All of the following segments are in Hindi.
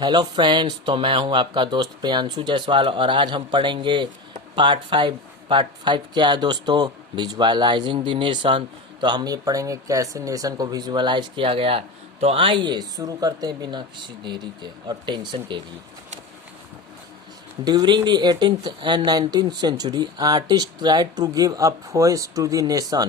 हेलो फ्रेंड्स, तो मैं हूं आपका दोस्त प्रियांशु जायसवाल और आज हम पढ़ेंगे पार्ट 5 क्या है दोस्तों? Visualising the nation. तो हम ये पढ़ेंगे कैसे नेशन को विजुअलाइज किया गया। तो आइए शुरू करते हैं बिना किसी देरी के और टेंशन के भी। During the 18th and 19th century, artists tried to give a voice to the nation.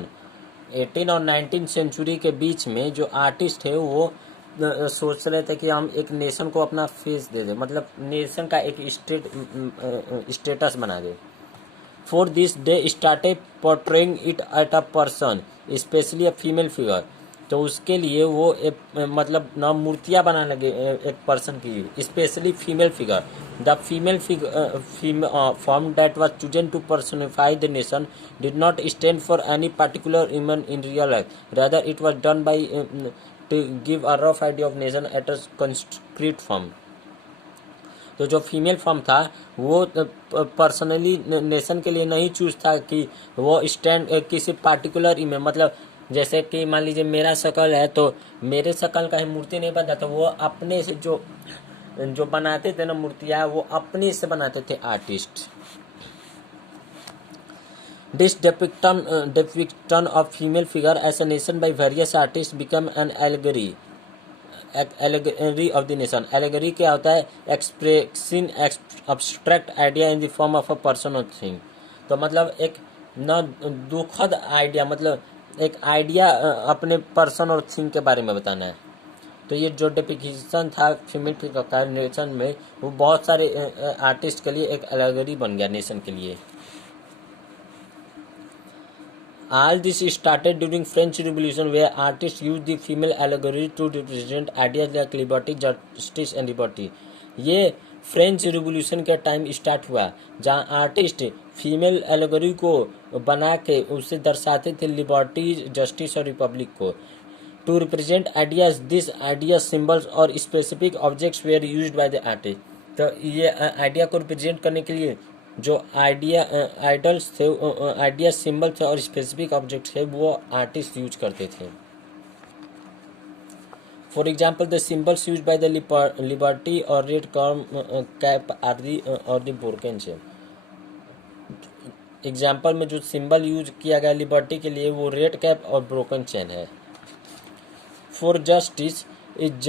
18 और 19 सेंचुरी के बीच में जो आर्टिस्ट है वो सोच रहे थे कि हम एक नेशन को अपना फेस दे दें, मतलब नेशन का एक स्टेटस बना दें। For this day started portraying it at a person, specially a female figure. तो उसके लिए वो मतलब ना मूर्तियाँ बनाने लगे एक पर्सन की, specially female figure. The female form that was chosen to personify the nation did not stand for any particular human in real life, rather it was done by to give a rough idea of nation at a concrete form. तो जो फीमेल फॉर्म था वो पर्सनली नेशन के लिए नहीं चूज था कि वो स्टैंड किसी पार्टिकुलर में, मतलब जैसे कि मान लीजिए मेरा शकल है तो मेरे शकल का ही मूर्ति नहीं बनता, तो वो अपने से जो जो बनाते थे ना मूर्तियाँ, वो अपने से बनाते थे artist. This depiction of female figure as a nation by various artists become an allegory of the nation. Allegory क्या होता है? Expressing abstract idea in the form of a person or thing. तो मतलब एक न दुखद आइडिया, मतलब एक आइडिया अपने पर्सन और थिंग के बारे में बताना है। तो ये जो डिपिक्शन था फीमेल फिगर का नेशन में, वो बहुत सारे आर्टिस्ट के लिए एक एलेगरी बन गया नेशन के लिए। All this started during French Revolution, where artists used the female allegory to represent ideas like liberty, justice and liberty. ये फ्रेंच रिवोल्यूशन के टाइम स्टार्ट हुआ, जहाँ आर्टिस्ट फीमेल एलेगरी को बना के उसे दर्शाते थे लिबर्टी, जस्टिस और रिपब्लिक को। To represent ideas, this idea symbols और specific objects were used by the artist. तो ये आइडिया को रिप्रेजेंट करने के लिए जो आइडल्स थे, आइडिया सिंबल थे और स्पेसिफिक ऑब्जेक्ट थे, वो आर्टिस्ट यूज करते थे। For example the symbols use by the liberty और रेड कैप और द ब्रोकन चेन। एग्जाम्पल में जो सिंबल यूज किया गया लिबर्टी के लिए वो रेड कैप और ब्रोकन चेन है। For justice is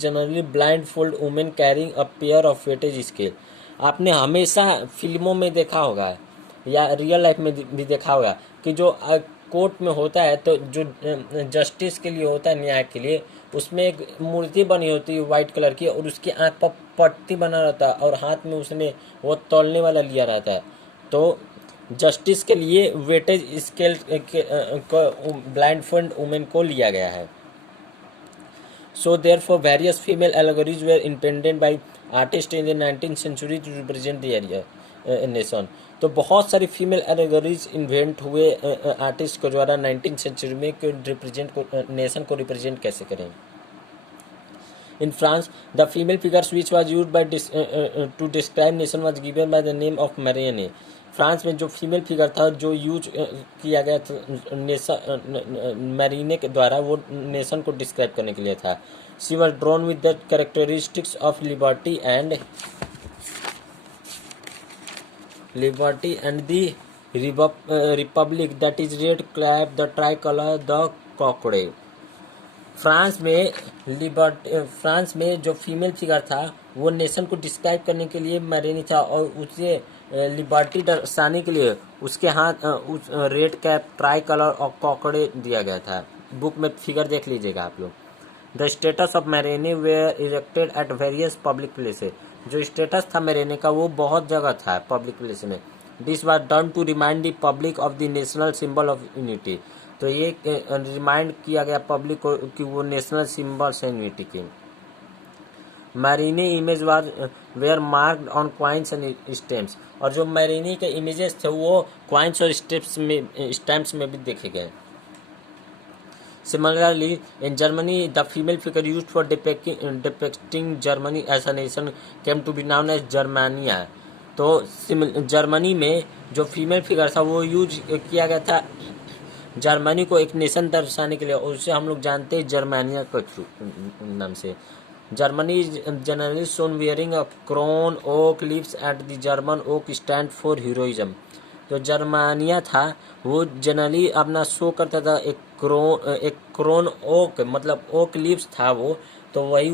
generally blind fold women carrying a pair of weightage scale. आपने हमेशा फिल्मों में देखा होगा या रियल लाइफ में भी देखा होगा कि जो कोर्ट में होता है, तो जो जस्टिस के लिए होता है, न्याय के लिए, उसमें एक मूर्ति बनी होती है वाइट कलर की, और उसकी आंख पर पट्टी बना रहता है और हाथ में उसने वो तौलने वाला लिया रहता है। तो जस्टिस के लिए weightage scale blind fold women को लिया गया है। So therefore various female allegories were invented by artists in the 19th century to represent the area nation. तो बहुत सारी फीमेल एलेगरीज इन्वेंट हुए आर्टिस्ट के द्वारा 19th सेंचुरी में कि नेशन को रिप्रेजेंट कैसे करें। In France, the female figures which was used by to describe nation was given by the name of Marianne. France में जो फीमेल फिगर था जो यूज किया गया था मैरीने के द्वारा, वो नेशन को डिस्क्राइब करने के लिए था। She was drawn with the characteristics of liberty and the republic, that is red clap, the tricolour, the cockade. France में जो फीमेल फिगर था वो नेशन को डिस्क्राइब करने के लिए मैरीनी था, और उसे लिबर्टी दर्शाने के लिए उसके हाथ उस रेड कैप, ट्राई कलर और कॉकड़े दिया गया था। बुक में फिगर देख लीजिएगा आप लोग। The statues of Marianne were erected at various public places. जो स्टेटस था मैरीनी का वो बहुत जगह था पब्लिक प्लेस में। This was done to remind the public of the national symbol of unity. तो ये रिमाइंड किया गया पब्लिक को कि वो नेशनल सिंबल्स है यूनिटी के। Marianne image was were marked on coins and stamps. और जो मैरीनी के इमेजेस थे वो क्वाइंस और स्टैम्प्स में भी देखे गए। Similarly in Germany the female figure used for depicting Germany as a nation came to be known as Germania. तो जर्मनी में जो फीमेल फिगर था वो यूज किया गया था जर्मनी को एक नेशन दर्शाने के लिए, और उसे हम लोग जानते हैं जर्मानिया के नाम से। Germany is generally shown wearing a crown oak leaves at the German oak stand for heroism. जो जर्मानिया था वो जनरली अपना शो करता था एक क्रोन ओक, मतलब ओक लीव्स था वो, तो वही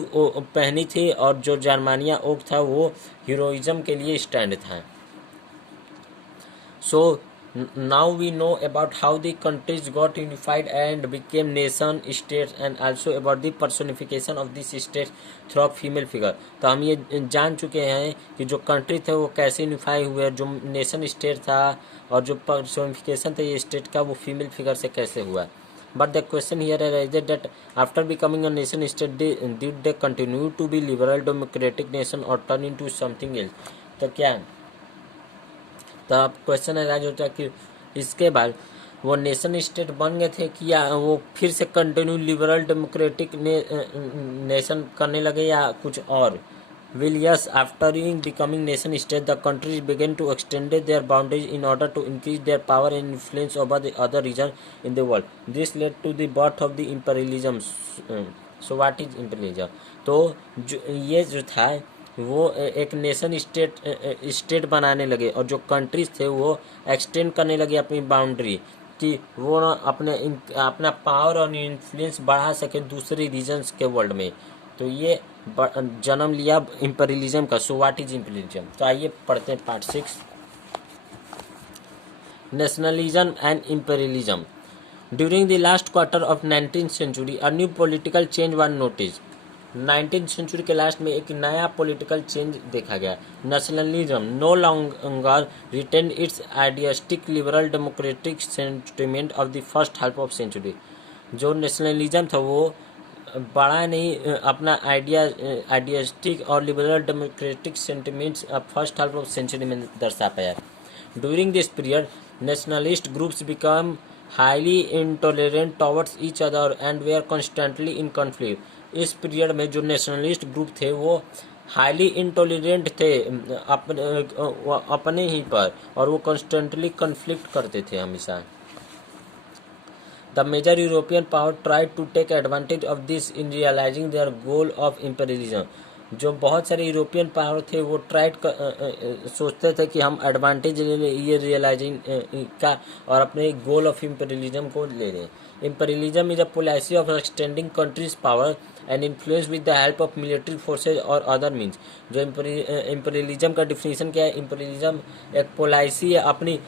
पहनी थी, और जो जर्मानिया ओक था वो हीरोइज्म के लिए स्टैंड था. So now we know about how the countries got unified and became nation states, and also about the personification of these states through female figure. तो हम ये जान चुके हैं कि जो कंट्री थे वो कैसे यूनिफाई हुए, जो नेशन स्टेट था और जो पर्सोनिफिकेशन था ये स्टेट का, वो फीमेल फिगर से कैसे हुआ. But the question here arises that after becoming a nation state, did they continue to be liberal democratic nation or turn into something else? तो क्या, तो अब क्वेश्चन अराइज होता है कि इसके बाद वो नेशन स्टेट बन गए थे कि या वो फिर से कंटिन्यू लिबरल डेमोक्रेटिक नेशन करने लगे या कुछ और. Will yes, after becoming nation state, the countries began to extend their boundaries in order to increase their power and influence over the other regions in the world. This led to the birth of the imperialism. So what is imperialism? तो ये जो था वो एक नेशन स्टेट बनाने लगे, और जो कंट्रीज थे वो एक्सटेंड करने लगे अपनी बाउंड्री, कि वो अपना पावर और इन्फ्लुएंस बढ़ा सके दूसरे रीजन्स के वर्ल्ड में. तो ये जन्म लिया इंपीरियलिज्म का. So what is imperialism? तो आइए पढ़ते हैं part 6, nationalism and imperialism. During the last quarter of 19th century, a new political change was noticed. 19th century के लास्ट में एक नया पॉलिटिकल चेंज देखा गया. Nationalism no longer retain its idealistic liberal democratic sentiment of the first half of century. जो नेशनलिज्म था वो बड़ा नहीं अपना आइडियस्टिक और liberal democratic sentiments first half of century में दर्शा पाया. During this period nationalist groups become highly intolerant towards each other and they are constantly in conflict. इस पीरियड में जो नेशनलिस्ट ग्रुप थे वो हाईली इंटॉलरेंट थे अपने ही पर, और वो कॉन्स्टेंटली कॉन्फ्लिक्ट करते थे हमेशा. The major European power tried to take advantage of this in realizing their goal of imperialism. जो बहुत सारे यूरोपियन पावर थे वो सोचते थे कि हम एडवांटेज ले लें ये रियलाइजिंग का और अपने गोल ऑफ इंपीरियलिज्म को ले लें. Imperialism is a policy of extending countries power and influence with the help of military forces और अदर मीन्स. जो इंपीरियलिज्म का डिफिनीशन क्या है? इंपीरियलिज्म एक पॉलिसी है अपनी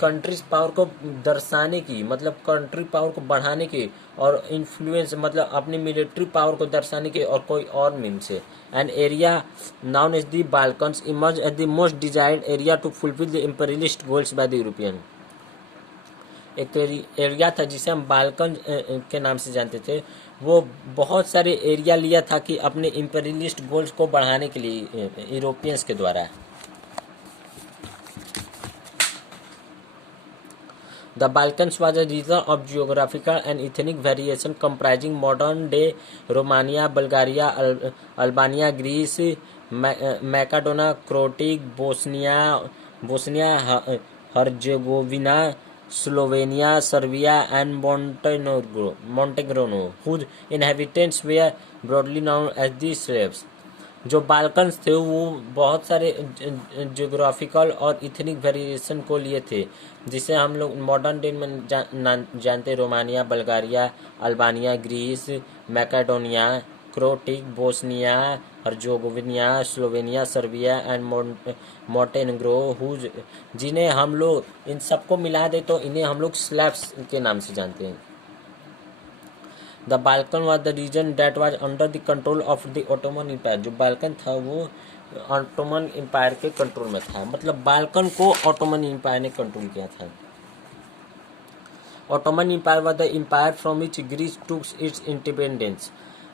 कंट्रीज पावर को दर्शाने की, मतलब कंट्री पावर को बढ़ाने की, और इन्फ्लुएंस मतलब अपनी मिलिट्री पावर को दर्शाने की, और कोई और मीन्स से. An area known as the Balkans emerge as the most desired area to fulfil the imperialist goals by the European. एक एरिया था जिसे हम बाल्कन के नाम से जानते थे, वो बहुत सारे एरिया लिया था कि अपने इंपीरियलिस्ट गोल्स को बढ़ाने के लिए यूरोपियंस के द्वारा. The Balkans was a region of geographical and ethnic variation comprising modern-day Romania, Bulgaria, Albania, Greece, Macedonia, Croatia, Bosnia-Herzegovina, Slovenia, Serbia, and Montenegro, whose inhabitants were broadly known as the Slavs. जो बाल्कन्स थे वो बहुत सारे जियोग्राफिकल और इथनिक वेरिएशन को लिए थे, जिसे हम लोग मॉडर्न डे में जानते. Romania, Bulgaria, Albania, Greece, Macedonia, Croatia, Bosnia, Herzegovina, Slovenia, Serbia and Montenegro, जिन्हें हम लोग इन सबको मिला दे तो इन्हें हम लोग स्लैब्स के नाम से जानते हैं. The Balkan was the region that was under the control of the Ottoman Empire. जो बाल्कन था वो ऑटोमन एम्पायर के कंट्रोल में था, मतलब बाल्कन को ऑटोमन एम्पायर ने कंट्रोल किया था. Ottoman empire was the empire from which Greece took its independence.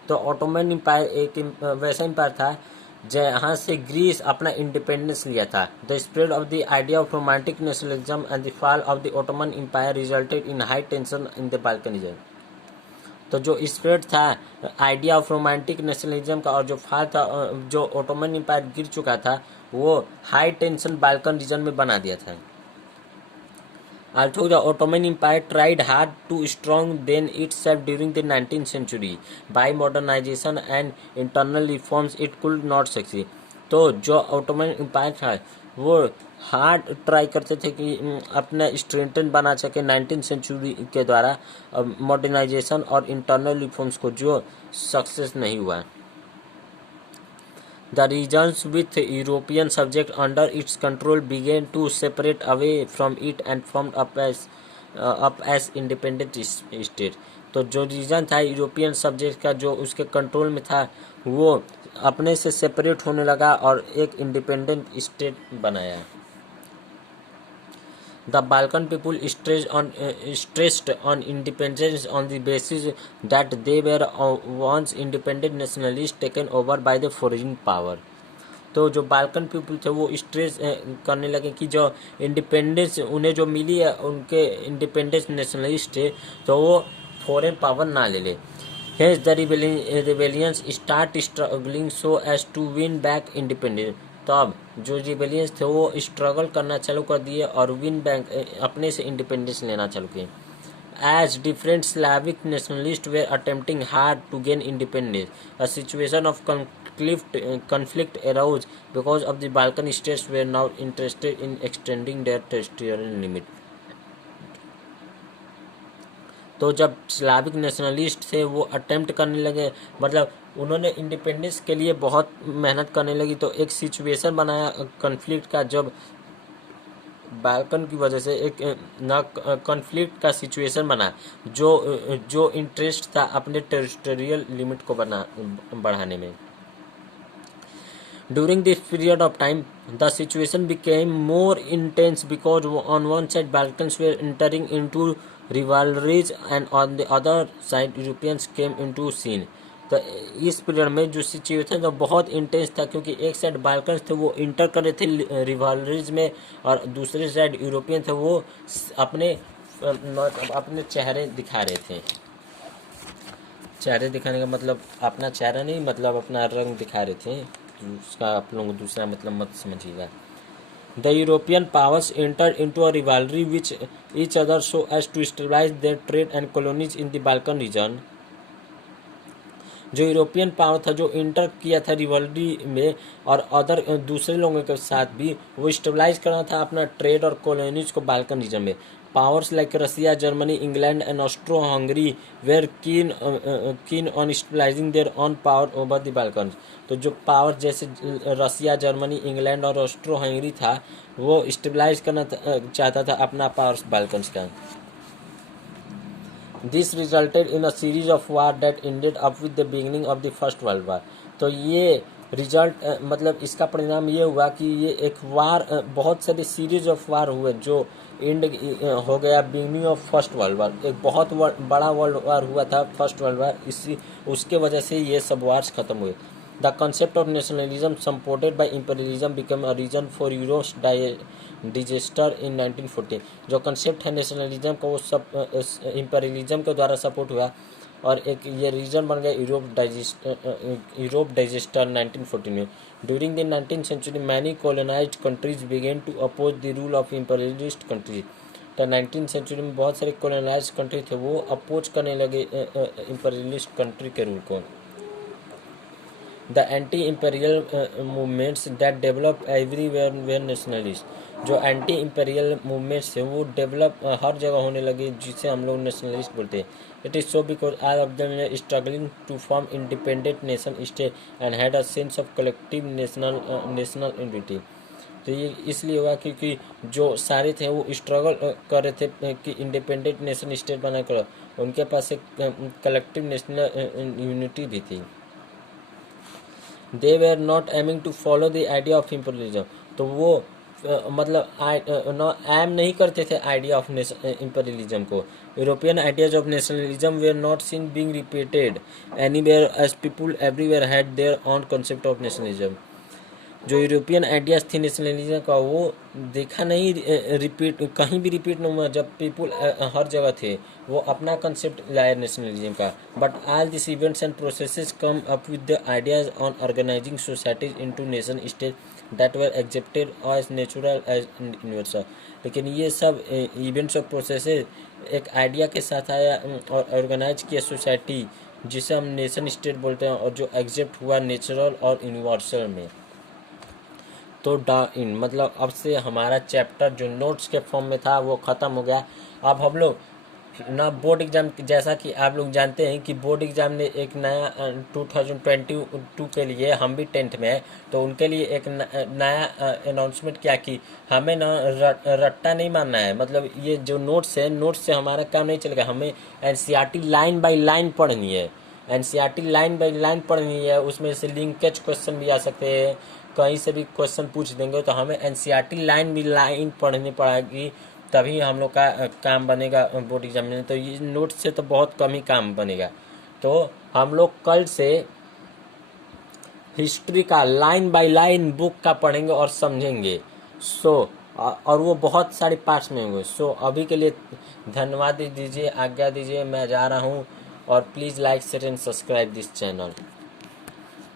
तो ऑटोमन एम्पायर एक वैसा एम्पायर था जहाँ से ग्रीस अपना इंडिपेंडेंस लिया था. The spread of the idea of romantic nationalism and the fall of the Ottoman empire resulted in high tension in the Balkan region. तो जो स्प्रेड था आइडिया ऑफ रोमांटिक नेशनलिज्म का और जो फॉल था, जो ऑटोमन एम्पायर गिर चुका था, वो हाई टेंशन बाल्कन रीजन में बना दिया था. Although the Ottoman Empire tried hard to strengthen itself during the 19th century by modernization and internal reforms, it could not succeed. तो जो ऑटोमन एम्पायर था वो हार्ड ट्राई करते थे कि अपना स्ट्रेंथन बना सके 19th सेंचुरी के द्वारा मॉडर्नाइजेशन और इंटरनल रिफॉर्म्स को, जो सक्सेस नहीं हुआ. The regions with European subject under its control began to separate away from it and formed up as independent state. तो जो रीजन था यूरोपियन सब्जेक्ट का जो उसके कंट्रोल में था वो अपने से सेपरेट होने लगा और एक इंडिपेंडेंट स्टेट बनाया. The Balkan people stressed on independence on the basis that they were once independent nationalists taken over by the foreign power. तो जो बाल्कन पीपल थे वो स्ट्रेस करने लगे कि जो इंडिपेंडेंस उन्हें जो मिली है उनके इंडिपेंडेंस नेशनलिस्ट थे तो वो फॉरेन पावर ना ले ले. Hence the rebellions start struggling so as to win back independence. तब जो रिबेलियंस थे वो स्ट्रगल करना चालू कर दिए और विन बैंक अपने से इंडिपेंडेंस लेना चालू किए. As different Slavic nationalists were attempting hard to gain independence, a situation of conflict arose because of the Balkan states were now interested in extending their territorial limit. तो जब स्लाविक नेशनलिस्ट थे वो अटेम्प्ट करने लगे, मतलब उन्होंने इंडिपेंडेंस के लिए बहुत मेहनत करने लगी, तो एक सिचुएशन बनाया कॉन्फ्लिक्ट का. जब बाल्कन की वजह से एक ना कॉन्फ्लिक्ट का सिचुएशन बना जो इंटरेस्ट था अपने टेरिटोरियल लिमिट को बढ़ाने में. During this period of time, the situation became more intense because on one side Balkans were entering into rivalries and on the other side Europeans came into scene. तो इस पीरियड में जो सिचुएशन था बहुत इंटेंस था क्योंकि एक साइड बाल्कन्स थे वो इंटर कर रहे थे रिवालरीज में और दूसरे साइड यूरोपियन थे वो अपने चेहरे दिखा रहे थे. चेहरे दिखाने का मतलब अपना चेहरा नहीं, मतलब अपना रंग दिखा रहे थे. उसका आप लोगों को दूसरा मतलब मत समझिएगा. The European powers entered into a rivalry with each other so as to stabilize their trade and colonies in the Balkan region. जो यूरोपियन पावर था जो इंटर किया था रिवलरी में और अदर दूसरे लोगों के साथ भी वो स्टेबलाइज करना था अपना ट्रेड और कॉलोनीज को बाल्कन रीजन में. Powers like Russia, Germany, England and Austro-Hungary were keen on stabilizing their own power over the Balkans. तो जो पावर जैसे रसिया, जर्मनी, इंग्लैंड और ऑस्ट्रो हंगरी था वो स्टेबलाइज करना चाहता था अपना पावर बाल्कन्स का. This resulted in a series of war that ended up with the beginning of the First World War. तो ये रिजल्ट मतलब इसका परिणाम ये हुआ कि ये एक वार बहुत सारे सीरीज ऑफ वार हुए जो एंड हो गया beginning of first world war. एक बहुत बड़ा वर्ल्ड वार हुआ था फर्स्ट वर्ल्ड वार, इसी उसके वजह से ये सब वार्स खत्म हुए. The concept of nationalism supported by imperialism become a reason for Europe's disaster in 1914. जो कंसेप्ट है नेशनलिज्म का वो सब इंपीरियलिज्म के द्वारा सपोर्ट हुआ और एक ये रीजन बन गया यूरोप डिजास्टर 1914 में. During the 19th century many colonised countries began to oppose the rule of imperialist countries. तो 19th सेंचुरी में बहुत सारे कॉलोनाइज्ड कंट्री थे वो अपोज करने लगे इंपीरियलिस्ट कंट्री के रूल को. The anti-imperial movements that develop everywhere were nationalist. जो एंटी इंपेरियल मूवमेंट्स थे वो डेवलप हर जगह होने लगे जिसे हम लोग नेशनलिस्ट बोलते हैं. It is so because all of them were struggling to form independent nation state and had a sense of collective national unity. तो ये इसलिए हुआ क्योंकि जो सारे थे वो स्ट्रगल कर रहे थे कि इंडिपेंडेंट नेशन स्टेट बना कर, उनके पास एक कलेक्टिव नेशनल यूनिटी भी थी. They were not aiming to follow the idea of imperialism. तो वो मतलब एम नहीं करते थे आइडिया ऑफ इंपीरियलिज्म को. European ideas of nationalism were not seen being repeated anywhere as people everywhere had their own concept of nationalism. जो यूरोपियन आइडियाज थी नेशनलिज्म का वो देखा नहीं रिपीट कहीं भी रिपीट नहीं हुआ जब पीपल हर जगह थे वो अपना कंसेप्ट लाए नेशनलिज्म का. But all this events and processes come up with the ideas on organising societies into nation state that were accepted as natural as universal. लेकिन ये सब इवेंट्स और प्रोसेसेस एक आइडिया के साथ आया और ऑर्गेनाइज किया सोसाइटी, जिसे हम नेशन स्टेट बोलते हैं, और जो एक्सेप्ट हुआ नेचुरल और यूनिवर्सल में। तो इन मतलब अब से हमारा चैप्टर जो नोट्स के फॉर्म में था वो ख़त्म हो गया। अब हम लोग ना बोर्ड एग्ज़ाम, जैसा कि आप लोग जानते हैं कि बोर्ड एग्ज़ाम ने एक नया 2022 के लिए, हम भी 10th में है तो उनके लिए एक नया अनाउंसमेंट किया कि हमें ना रट्टा नहीं मारना है। मतलब ये जो नोट्स है, नोट्स से हमारा काम नहीं चलेगा, हमें एनसीईआरटी लाइन बाय लाइन पढ़नी है। एनसीईआरटी लाइन बाय लाइन पढ़नी है, उसमें से लिंकेज क्वेश्चन भी आ सकते हैं, कहीं से भी क्वेश्चन पूछ देंगे, तो हमें एनसीईआरटी लाइन भी लाइन पढ़नी पड़ेगी, तभी हम लोग का काम बनेगा बोर्ड एग्जाम में। तो ये नोट से तो बहुत कम ही काम बनेगा। तो हम लोग कल से हिस्ट्री का लाइन बाय लाइन बुक का पढ़ेंगे और समझेंगे। और वो बहुत सारे पार्ट्स में होंगे। अभी के लिए धन्यवाद दीजिए, आज्ञा दीजिए, मैं जा रहा हूँ। और please like share and subscribe this channel.